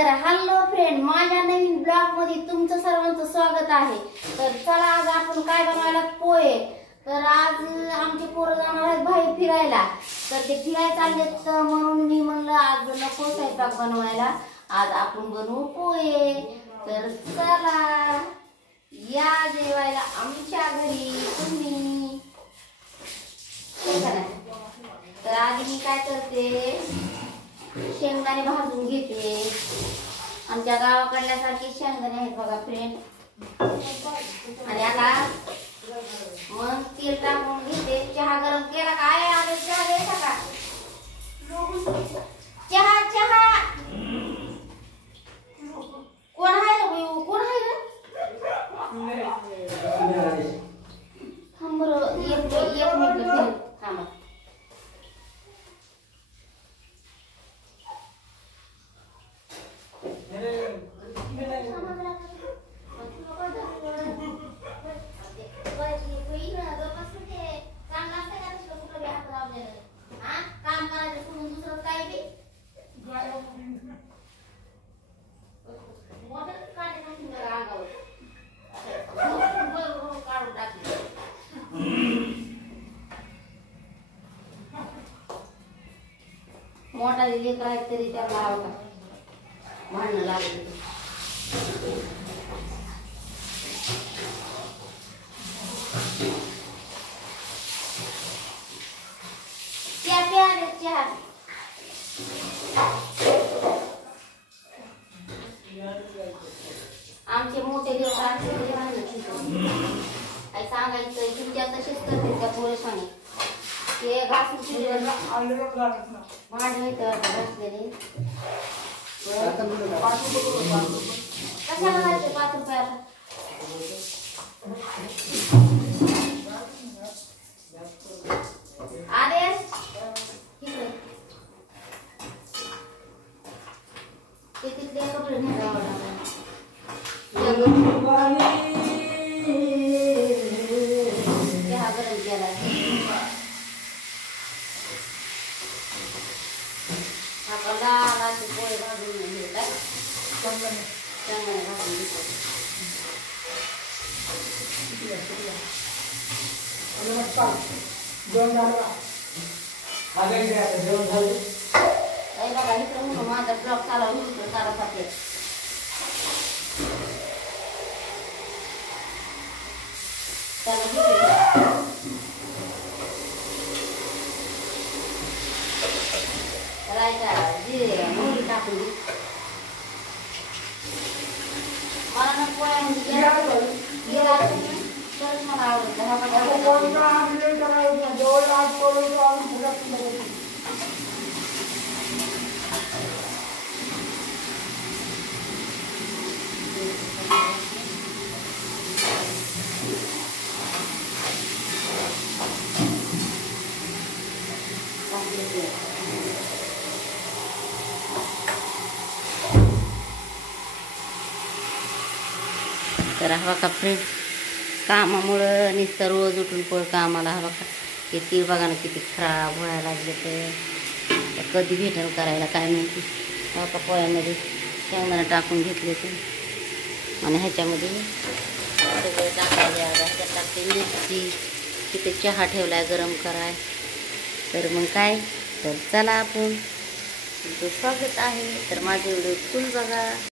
तर hello friend, माझ्या नवीन blog मध्ये तुमचं सर्वांचं स्वागत आहे। तर चला आज आपण काय बनवायला पोहे। तर आज आमचे पोरं जाणार आहेत बाहेर फिरायला, तर ते फिरायला चाललेत म्हणून मी म्हणलं आज नको स्वयंपाक बनवायला, आज आपण बनवू पोहे। तर चला या जेवायला आमच्या घरी तुम्ही। तर आधी मी काय करते, शेंगदाणे भाजून घेते। आमच्या गावाकडल्यासारखे शेंगदाणे आहेत बघा फ्रेंड। आणि आता मग तेल टाकून घेते। चहा गरम केला काय? आधी चहा घ्यायचा का? चहा चहा कोण आहे रे? कोण आहे रे? थांब बरं, एक मिनिट थांबा। मोठा लेकर आहे तरी त्याला आवडा भांडणं लागली। चहा प्या रे चहा। आमचे मोठे लेकर असले भांडणं काय सांगायचं, तुमच्या तसेच करते त्या पोरसाने। ते घासून भांडण घासलेले कशाला घालते 5 रुपयाला? आदेश तिथले कपडे चहा गरम केला। पोहे भाजून घेतात, शेंगदाणे भाजून घेतात। बघा इकडे म्हणून माझा ब्लॉग चालू होतो चालू पाहिजे। मोहरी टाकून मला ना पोळ्या म्हणजे तरच मला आवडतं। तर हवा का फ्रेंड, कामामुळं नुसतं रोज उठून पळ कामाला हवा का हे तीळ बघा ना किती खराब व्हायला लागले। तर कधी भेटण करायला काय माहिती। हवा का पोळ्यामध्ये शेंगदाणे टाकून घेतले ते, आणि ह्याच्यामध्ये सगळं टाकायला ह्याच्यात टाकते मिरची, तिथे चहा ठेवलाय गरम कराय। तर मग काय, तर चला आपण तुमचं स्वागत आहे। तर माझे व्हिडिओ फुल बघा।